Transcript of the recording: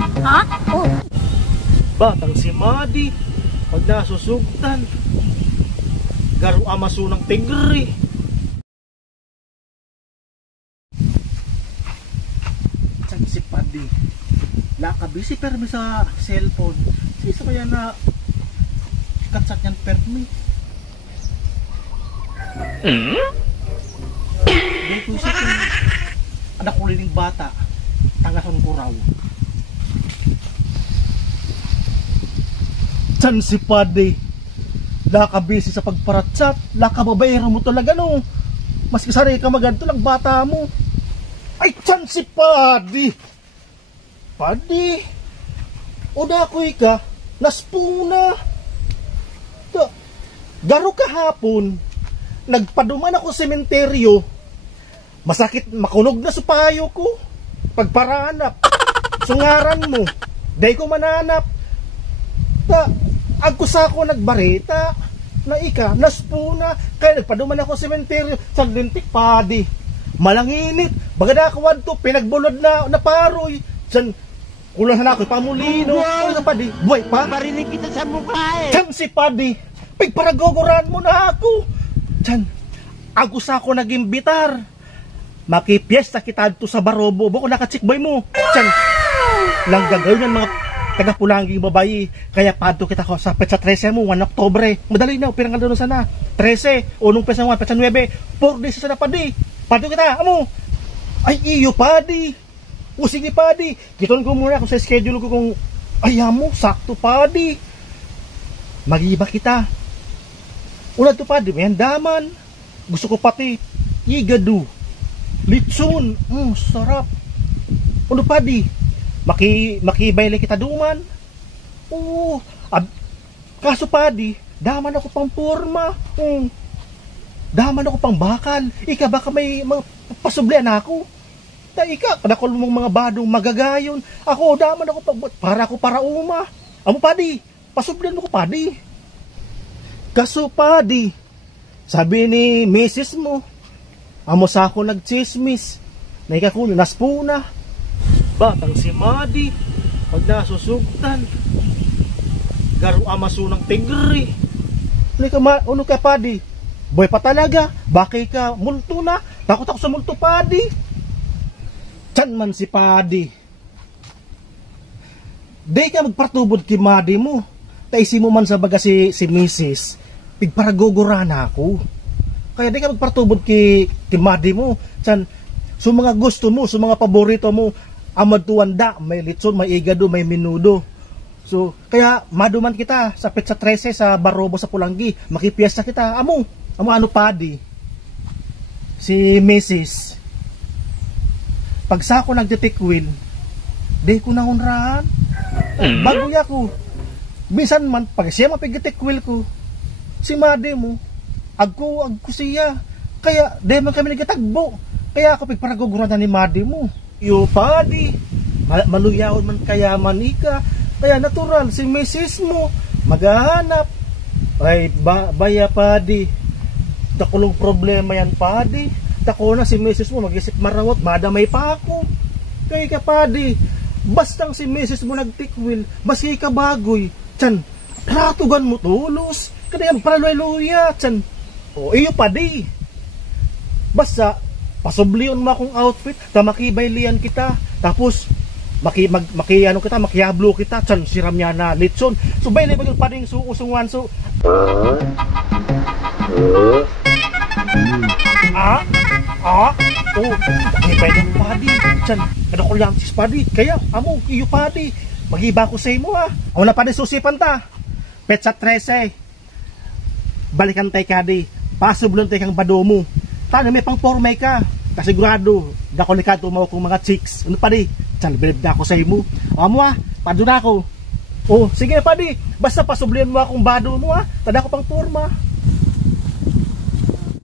Ha? Oh. Batang si Madi, pag nasusugtan, garo amaso ng tigre. Saan si Padi? Lakabisi permi sa cellphone. Sisa kaya na katsat niyan permi. Dahil ko isip yung anak ko lining bata, tangasan ko raw. San si Padi? Lakabisi sa pagparatsat, lakababayero mo talaga no. Maski sari ka maganto lang bata mo. Ay, san si Padi? Padi, uda ko ka, naspuna. Garo kahapon, nagpaduman ako sementeryo. Masakit, makunog na supayo ko. Pagparanap, sungaran mo, day ko mananap. Agkusa ko nagbarita, na ika, naspuna. Kaya nagpaduman ako sementeryo, sa lintik Padi. Malanginit, bagada ko to, pinagbulod na paroy. San, kulang na ako, pamulino. Ano ka Padi? Buhay pa? Marinig kita sa mukha eh. San si Padi? Pagparagogoran mo na ako. San, agkusa ko nag-imbitar. Makipiesta kita dito sa Barobo. Bako nakachikboy mo. San, lang gagawin ng mga taga-pulanging babayi. Kaya padto kita ko sa petsa 13 mo, 1 Oktobre. Madali na, pirang ka doon sana. 13, unong petsa 1, petsa 9. 4 days sana Padi. Padto kita, amo. Ay, iyo Padi. O sige Padi. Kiton ko muna kung sa schedule ko kung ayaw mo, sakto Padi. Mag-iba kita. Unad to Padi, may handaman. Gusto ko pati igado, litson, sarap. Ano Padi? Makibayle kita duman. Oo. Kaso Padi, daman ako pang porma. Daman ako pang bakal. Ika baka may pasublian ako. Ika, kadakol mong mga badong magagayon. Ako, daman ako para uma. Amo Padi, pasublian mo ko Padi. Kaso Padi, sabi ni misis mo, amo sa ako nagchismis. Naikakuno, naspuna. Batang si Madi, pag nasusugtan, garo amaso ng tigre. Ano ka Padi? Boy pa talaga, bakay ka, multo na. Takot ako sa multo Padi. Chan man si Padi. Day ka magpartubod ki Madi mo. Taisi mo man sa baga si misis. Pigparagogora na ako. Kaya day ka magpartubod ki Madi mo. Chan, so mga gusto mo, so mga paborito mo, amad tuwanda, may litson, may igado, may minudo. So, kaya maduman kita sa petsa 13 sa Barobo sa Pulanggi. Makipiesta kita. Amo ano Padi? Si Mrs. Pag sa ako nagtitikwil, di ko nahunrahan. Bago ko. Bisan man, pag siya mapigitikwil ko, si Madi mo, agko siya. Kaya, di man kami nagtagbo. Kaya ako pigparagugurana ni Madi mo. Yo Padi, maluyahon man kaya manika. Kaya natural, si Mrs. mo, maghahanap. Ay, baya Padi. Dakulong problema yan Padi. Dako na si Mrs. mo, mag-isip marawat, madamay pa ako. Kaya ka Padi, bastang si Mrs. mo nagtikwil, basi ka bagoy. Chan, ratugan mo tulos. Kaya yung paraluya, Chan. O, iyo Padi. Basta, pasublion mo akong outfit, ta makibaylian kita. Tapos, makiyablo kita, Chan, siram niya na litson. So, baylay ba yung Pading suusungan, so... Makibay ng Padi. Chan, kada ko lang sis Padi. Kaya, amo, iyo Padi. Magiba ko sa imo Ako na Padi susipan ta. Petsa 13. Balikan tay Kadi. Pasublon tay kang badomo. Tana may pang formay ka. Kasigurado, dako ni Kato mo kong mga chicks. Ano Padi? Chan, bilib na ako sa imo. Amo pado na ako. Sige Padi. Basta pasublian mo akong bado mo Tada ko pang forma.